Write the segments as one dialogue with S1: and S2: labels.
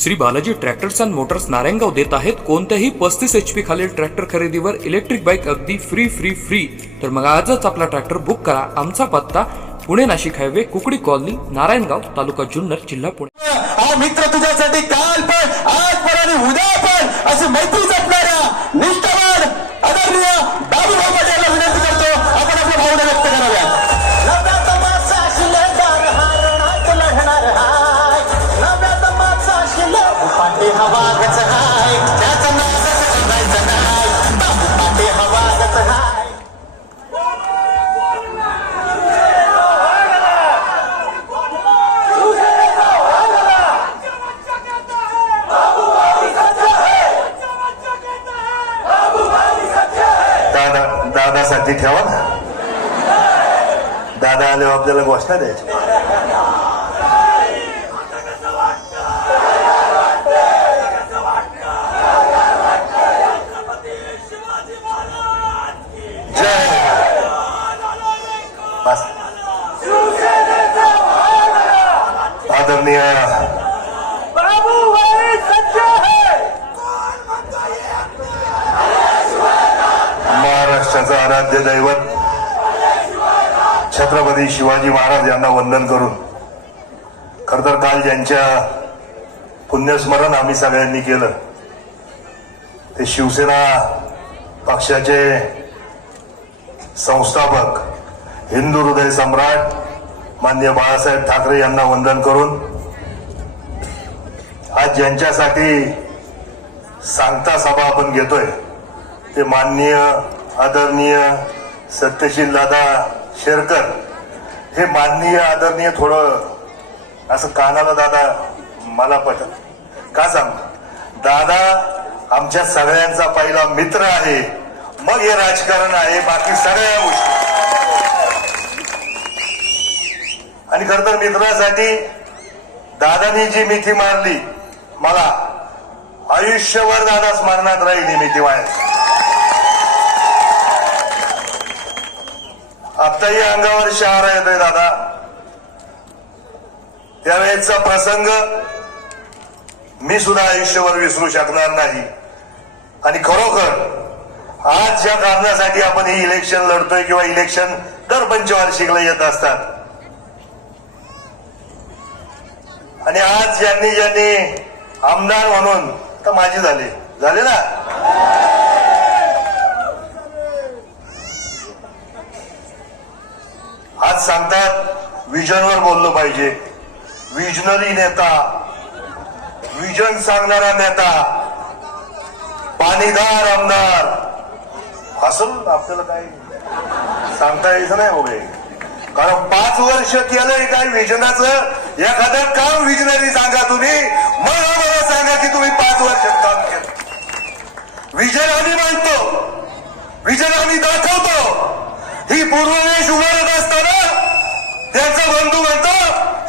S1: Shri Balaji tractors and motors Narayangaon देत आहेत. कोणत्याही पस्तीस एच पी खालील ट्रॅक्टर खरेदीवर इलेक्ट्रिक बाईक अगदी फ्री फ्री फ्री तर मग आजच आपला ट्रॅक्टर बुक करा. आमचा पत्ता पुणे नाशिक हायवे कुकडी कॉलनी नारायणगाव तालुका जुन्नर जिल्हा पुणे.
S2: हा मित्र तुझ्यासाठी काल पण आज पण आणि उद्या पण असे मैत्री जपणाऱ्या निष्ठावान आदरणीय दादासाठी ठेवा ना. दादा आल्यावर आपल्याला घोषणा द्यायची. आदरणीय
S3: बाबू सच्चा है।
S2: महाराष्ट्राचं आराध्य दैवत छत्रपती शिवाजी महाराज यांना वंदन करून खर तर काल ज्यांच्या पुण्यस्मरण आम्ही सगळ्यांनी केलं ते शिवसेना पक्षाचे संस्थापक हिंदू हृदय सम्राट मान्य बाळासाहेब ठाकरे यांना वंदन करून आज ज्यांच्यासाठी सांगता सभा आपण घेतोय ते माननीय आदरणीय सत्यशील दादा शेरकर. हे माननीय आदरणीय थोडं असं कानाला दादा मला पटत. का सांग? दादा आमच्या सगळ्यांचा पहिला मित्र आहे. मग हे राजकारण आहे. बाकी सगळ्या गोष्टी. आणि खर तर मित्रासाठी दादानी जी मिठी मारली मला आयुष्यभर दादा स्मरणात राहील ही मिठी मारायची आत्ताही अंगावर शहारा येतोय दादा. त्यावेळेचा प्रसंग मी सुद्धा आयुष्यभर विसरू शकणार नाही. आणि खरोखर आज ज्या कारणासाठी आपण हे इलेक्शन लढतोय किंवा इलेक्शन दर पंचवार्षिकला येत असतात. आणि आज ज्यांनी ज्यांनी आमदार म्हणून तर माझी झाले. झाले ना? आज सांगतात विजनवर बोललो पाहिजे. विजनरी नेता विजन सांगणारा नेता पाणीदार आमदार. असं आपल्याला काय सांगता यायचं नाही हो बघे कारण पाच वर्ष केलंय काय विजनाचं? एखादं काम विजनरी सांगा तुम्ही. मग आम्हाला सांगा की तुम्ही पाच वर्षात काम केलं. विजन आम्ही मानतो. विजन आम्ही दाखवतो. ही पूर्ववेश उभारत असताना त्यांचा बंधू म्हणतो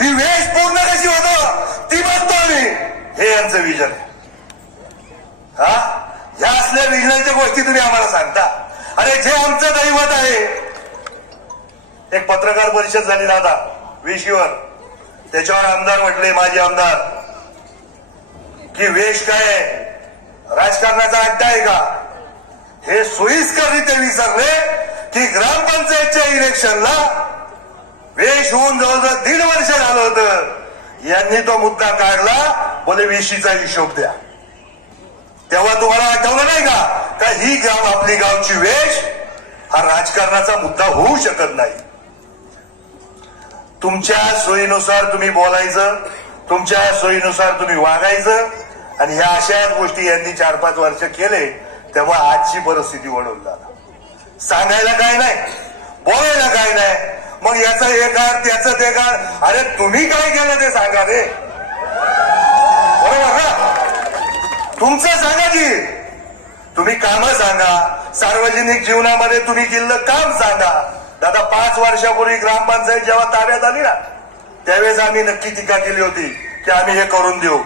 S2: ही वेश पूर्ण कशी होतं? ती बघतो आम्ही. हे यांचं विजन आहे. हा? ह्या असल्या विजनाच्या गोष्टी तुम्ही आम्हाला सांगता. अरे जे आमचं दैवत आहे. एक पत्रकार परिषद झाली दादा वेशीवर. त्याच्यावर आमदार म्हटले माझे आमदार की वेश काय आहे? राजकारणाचा अड्डा आहे का? हे सोयीस्कररित्या विसरले की ग्रामपंचायतच्या इलेक्शनला वेश होऊन जवळजवळ दीड वर्ष झालं होतं. यांनी तो मुद्दा काढला बोले वेशीचा हिशोब द्या. तेव्हा तुम्हाला आठवलं नाही का? का ही गाव आपली गावची वेश हा राजकारणाचा मुद्दा होऊ शकत नाही. तुमच्या सोयीनुसार तुम्ही बोलायचं तुमच्या सोयीनुसार तुम्ही वागायचं आणि ह्या अशाच गोष्टी यांनी चार पाच वर्ष केले तेव्हा आजची परिस्थिती वळून झाला सांगायला काय नाही बोलायला काय नाही मग याचं हे काढ त्याचं ते काढ अरे तुम्ही काय केलं ते सांगा रे? बरोबर ना? तुमचं सांगा की. तुम्ही काम सांगा. सार्वजनिक जीवनामध्ये तुम्ही केलेलं काम सांगा. दादा पाच वर्षापूर्वी ग्रामपंचायत जेव्हा ताब्यात आली ना त्यावेळेस आम्ही नक्की टीका केली होती की आम्ही हे करून देऊ.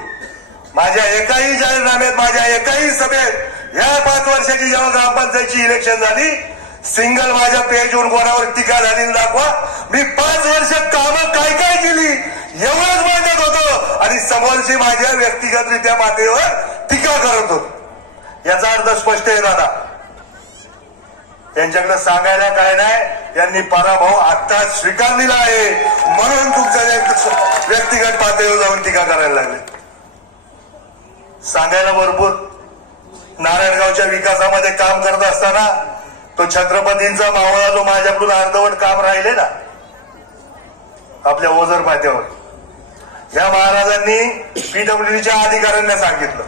S2: माझ्या एकाही जाहीरनाम्यात माझ्या एकाही सभेत या पाच वर्षाची जेव्हा ग्रामपंचायतची इलेक्शन झाली सिंगल माझ्या पेजवर कोणावर टीका झालेली दाखवा. मी पाच वर्ष कामं काय काय केली एवढंच म्हणत होतो. आणि समोरची माझ्या व्यक्तिगतरित्या मातेवर टीका करत होतो. याचा अर्थ स्पष्ट आहे दादा. त्यांच्याकडे सांगायला काय नाही यांनी पराभव आता स्वीकारलेला आहे. म्हणून तुमच्या व्यक्तिगत पातळीवर जाऊन टीका करायला लागले. सांगायला भरपूर. नारायणगावच्या विकासामध्ये काम करत असताना तो छत्रपतींचा मावळा जो माझ्याकडून अर्धवट काम राहिले ना आपल्या ओझर पात्यावर या महाराजांनी पीडब्ल्यूडीच्या अधिकाऱ्यांना सांगितलं.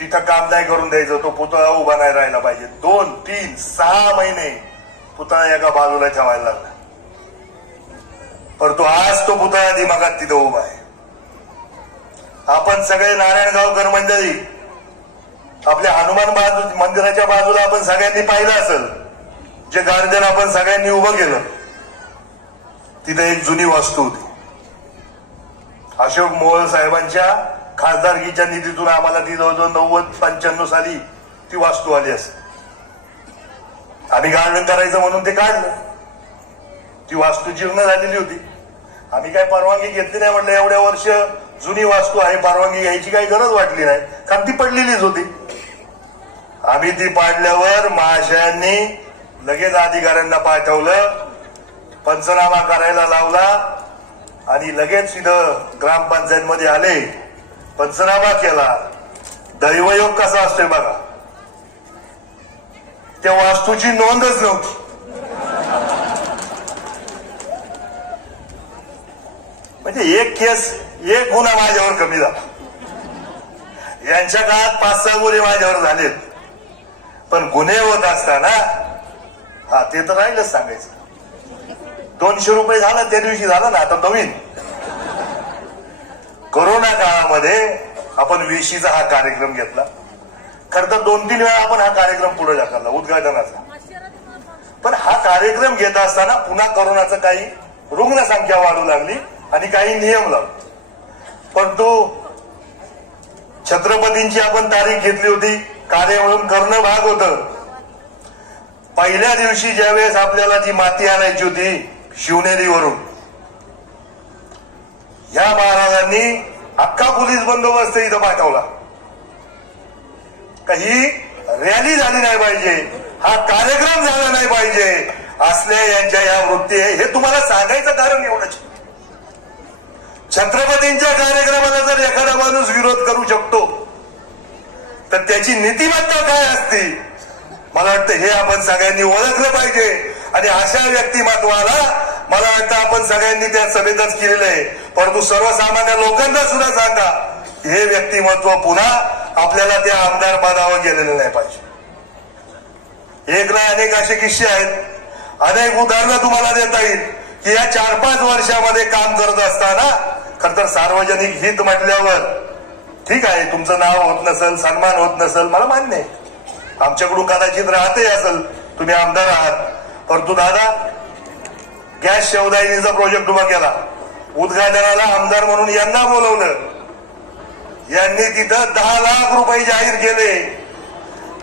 S2: तिथं काम नाही करून द्यायचं तो पुतळा उभा नाही राहिला पाहिजे. दोन तीन सहा महिने पुतळा एका बाजूला ठेवायला लागला. परंतु आज तो पुतळा दिमागात तिथं उभा आहे. आपण सगळे नारायणगावकर मंडळी आपल्या हनुमान बाजू मंदिराच्या बाजूला आपण सगळ्यांनी पाहिलं असेल जे गार्डन आपण सगळ्यांनी उभं केलं तिथे एक जुनी वास्तू होती. अशोक मोहोळ साहेबांच्या खासदारकीच्या निधीतून आम्हाला ती जवळजवळ नव्वद पंच्याण्णव साली ती वास्तू आली असेल. आम्ही गार्डन करायचं म्हणून ते काढलं. ती वास्तू जीर्ण झालेली होती. आम्ही काय परवानगी घेतली नाही म्हटलं एवढ्या वर्ष जुनी वास्तू आहे परवानगी घ्यायची काही गरज वाटली नाही कारण ती पडलेलीच होती. आम्ही ती पाडल्यावर महाशयांनी लगेच अधिकाऱ्यांना पाठवलं पंचनामा करायला लावला आणि लगेच तिथं ग्रामपंचायत मध्ये आले पंचनामा केला. दैवयोग कसा असतोय बघा. त्या वास्तूची नोंदच नव्हती. म्हणजे एक केस एक गुन्हा माझ्यावर कमी झाला. यांच्या काळात पाच सहा गुन्हे माझ्यावर झालेत. पण गुन्हे होत असताना हा ते तर राहिलंच सांगायचं. दोनशे रुपये झालं त्या दिवशी झालं ना आता नवीन. कोरोना काळामध्ये आपण वेशीचा हा कार्यक्रम घेतला. खर तर दोन तीन वेळा आपण हा कार्यक्रम पुढे ढकलला उद्घाटनाचा. पण हा कार्यक्रम घेत असताना पुन्हा कोरोनाचं काही रुग्णसंख्या वाढू लागली आणि काही नियम लावले. परंतु छत्रपतींची आपण तारीख घेतली होती. कार्य म्हणून करणं भाग होतं. पहिल्या दिवशी ज्यावेळेस आपल्याला जी माती आणायची होती शिवनेरीवरून या महाराजांनी अख्खा पोलीस बंदोबस्त इथं पाठवला. काही रॅली झाली नाही पाहिजे हा कार्यक्रम झाला नाही पाहिजे असल्या यांच्या या वृत्ती आहे हे तुम्हाला सांगायचं कारण एवढंच. छत्रपतींच्या कार्यक्रमाला जर एखादा माणूस विरोध करू शकतो तर त्याची नीतिमत्ता काय असते? मला वाटतं हे आपण सगळ्यांनी ओळखलं पाहिजे. आणि अशा व्यक्तिमत्वाला मला वाटतं आपण सगळ्यांनी त्या सभेतच केलेलं आहे. परंतु सर्वसामान्य लोकांना सुद्धा सांगा हे व्यक्तिमत्व पुन्हा आपल्याला त्या आमदार पदावर गेलेलं नाही पाहिजे. एक नाही अनेक असे किस्से आहेत. अनेक उदाहरणं तुम्हाला देता येईल की या चार पाच वर्षामध्ये काम करत असताना खर तर सार्वजनिक हित म्हटल्यावर ठीक आहे तुमचं नाव होत नसेल सन्मान होत नसेल मला मान्य आहे. आमच्याकडून कदाचित राहते असेल तुम्ही आमदार आहात. परंतु दादा गॅस शेवदायनीचा प्रोजेक्ट उभा केला. उद्घाटनाला आमदार म्हणून यांना बोलवलं. यांनी तिथं दहा लाख रुपये जाहीर केले.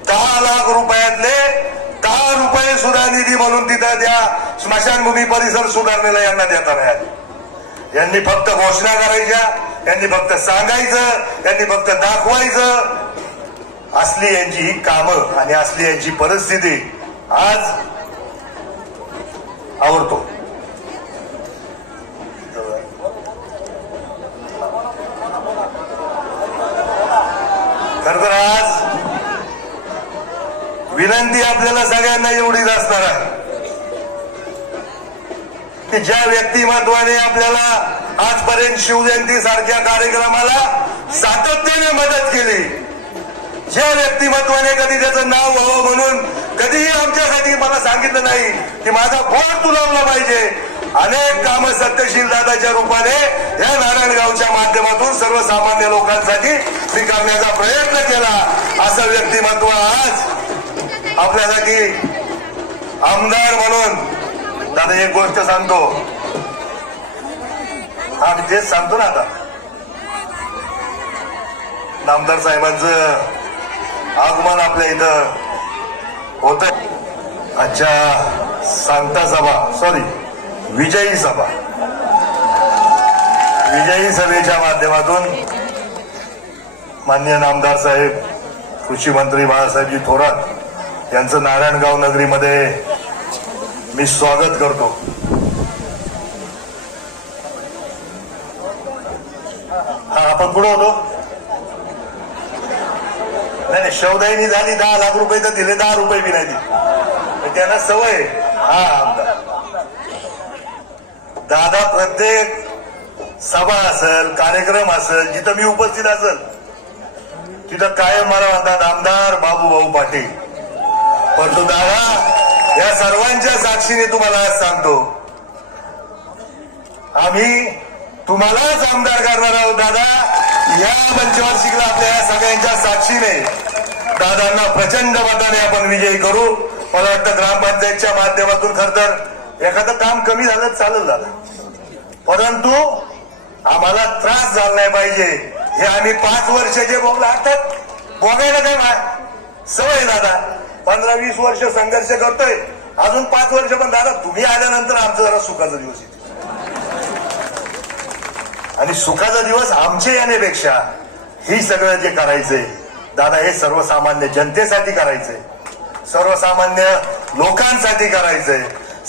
S2: दहा लाख रुपयातले दहा रुपये सुद्धा निधी म्हणून तिथं त्या स्मशानभूमी परिसर सुधारणेला यांना देता नाही आले. यांनी फक्त घोषणा करायच्या. त्यांनी फक्त सांगायचं त्यांनी फक्त दाखवायचं. असली यांची ही कामं आणि असली यांची परिस्थिती आज आवडतो खर तर आज विनंती आपल्याला सगळ्यांना एवढीच असणार आहे. की ज्या व्यक्तिमत्वाने आपल्याला आजपर्यंत शिवजयंती सारख्या कार्यक्रमाला सातत्याने मदत केली. ज्या व्यक्तिमत्वाने कधी त्याचं नाव व्हावं म्हणून कधीही आमच्यासाठी मला सांगितलं नाही की माझा बोट तुलावला पाहिजे. अनेक कामं सत्यशील दादाच्या रूपाने या नारायणगावच्या माध्यमातून सर्वसामान्य लोकांसाठी मी करण्याचा प्रयत्न केला. असं व्यक्तिमत्व आज आपल्यासाठी आमदार म्हणून दादा एक गोष्ट सांगतो. हा मी तेच सांगतो ना आता. नामदार साहेबांचं आगमन आपल्या इथं होत. अच्छा सांगता सभा सॉरी विजयी सभा. विजयी सभेच्या माध्यमातून मान्य नामदार साहेब कृषी मंत्री बाळासाहेबजी थोरात यांचं नारायणगाव नगरीमध्ये मी स्वागत करतो. आपण पुढे होतो नाही नाही शवदाईनी झाली दहा लाख रुपये तर दिले दहा रुपये बी नाही दिले. त्यांना सवय हा आमदार दादा प्रत्येक सभा असेल कार्यक्रम असेल जिथं मी उपस्थित असेल तिथं कायम मला म्हणतात आमदार बाबू भाऊ पाटील. परंतु दादा या सर्वांच्या साक्षीने तुम्हाला आज सांगतो. आम्ही तुम्हालाच आमदार करणार आहोत दादा. या पंचवार्षिकला आपल्या या सगळ्यांच्या साक्षीने. दादांना प्रचंड मताने आपण विजयी करू. मला वाटतं ग्रामपंचायतच्या माध्यमातून खर तर एखादं काम कमी झालं चाललं चालेल दादा. परंतु आम्हाला त्रास झाला नाही पाहिजे. हे आम्ही पाच वर्ष जे बोगला अर्थात बोगायला काय माय सवय दादा. पंधरा वीस वर्ष संघर्ष करतोय. अजून पाच वर्ष पण दादा तुम्ही आल्यानंतर आमचं जरा सुखाचा दिवस येते. आणि सुखाचा दिवस आमच्या येण्यापेक्षा ही सगळं जे करायचंय दादा हे सर्वसामान्य जनतेसाठी करायचंय. सर्वसामान्य लोकांसाठी करायचंय.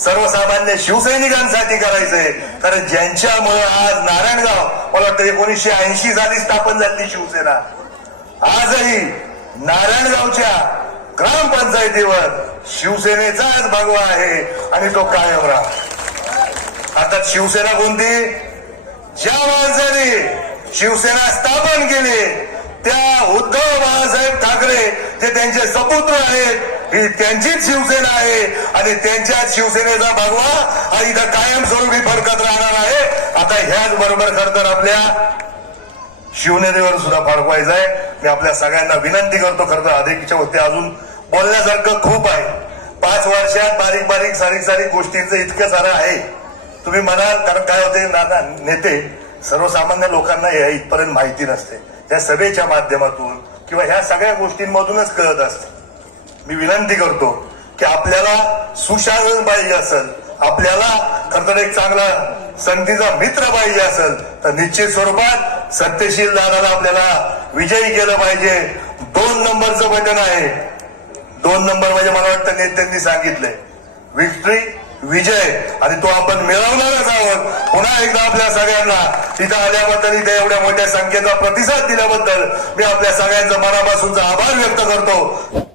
S2: सर्वसामान्य शिवसैनिकांसाठी करायचंय. कारण ज्यांच्यामुळे आज नारायणगाव मला वाटतं एकोणीसशे ऐंशी साली स्थापन झाली शिवसेना. आजही नारायणगावच्या ग्रामपंचायतीवर शिवसेनेचाच भगवा आहे आणि तो कायम राहा आता शिवसेना कोणती? ज्या माणसाने शिवसेना स्थापन केली त्या उद्धव बाळासाहेब ठाकरे जे त्यांचे सपुत्र आहेत. ही त्यांचीच शिवसेना आहे. आणि त्यांच्याच शिवसेनेचा भगवा हा इथं कायमस्वरूपी फडकत राहणार आहे. आता ह्याच बरोबर खर तर आपल्या शिवनेरीवर सुद्धा फडकवायचं आहे. मी आपल्या सगळ्यांना विनंती करतो खरं तर अधिकच्या होते अजून बोलण्यासारखं खूप आहे. पाच वर्षात बारीक बारीक सारीक सारीक गोष्टींचं इतकं सारं आहे. तुम्ही म्हणाल कारण काय होते नाना नेते सर्वसामान्य लोकांना या इथपर्यंत माहिती नसते. त्या सभेच्या माध्यमातून किंवा ह्या सगळ्या गोष्टींमधूनच कळत असते. मी विनंती करतो की आपल्याला सुशासन पाहिजे असेल आपल्याला खरंतर एक चांगला संधीचा मित्र पाहिजे असेल तर निश्चित स्वरूपात सत्यशील दादाला आपल्याला विजयी केलं पाहिजे. दोन नंबरचं बटन आहे. दोन नंबर म्हणजे मला वाटतं नेत्यांनी सांगितलंय. विक्ट्री विजय आणि तो आपण मिळवणारच आहोत. पुन्हा एकदा आपल्या सगळ्यांना तिथं आल्याबद्दल इथे एवढ्या मोठ्या संख्येचा प्रतिसाद दिल्याबद्दल मी आपल्या सगळ्यांचा मनापासूनचा आभार व्यक्त करतो.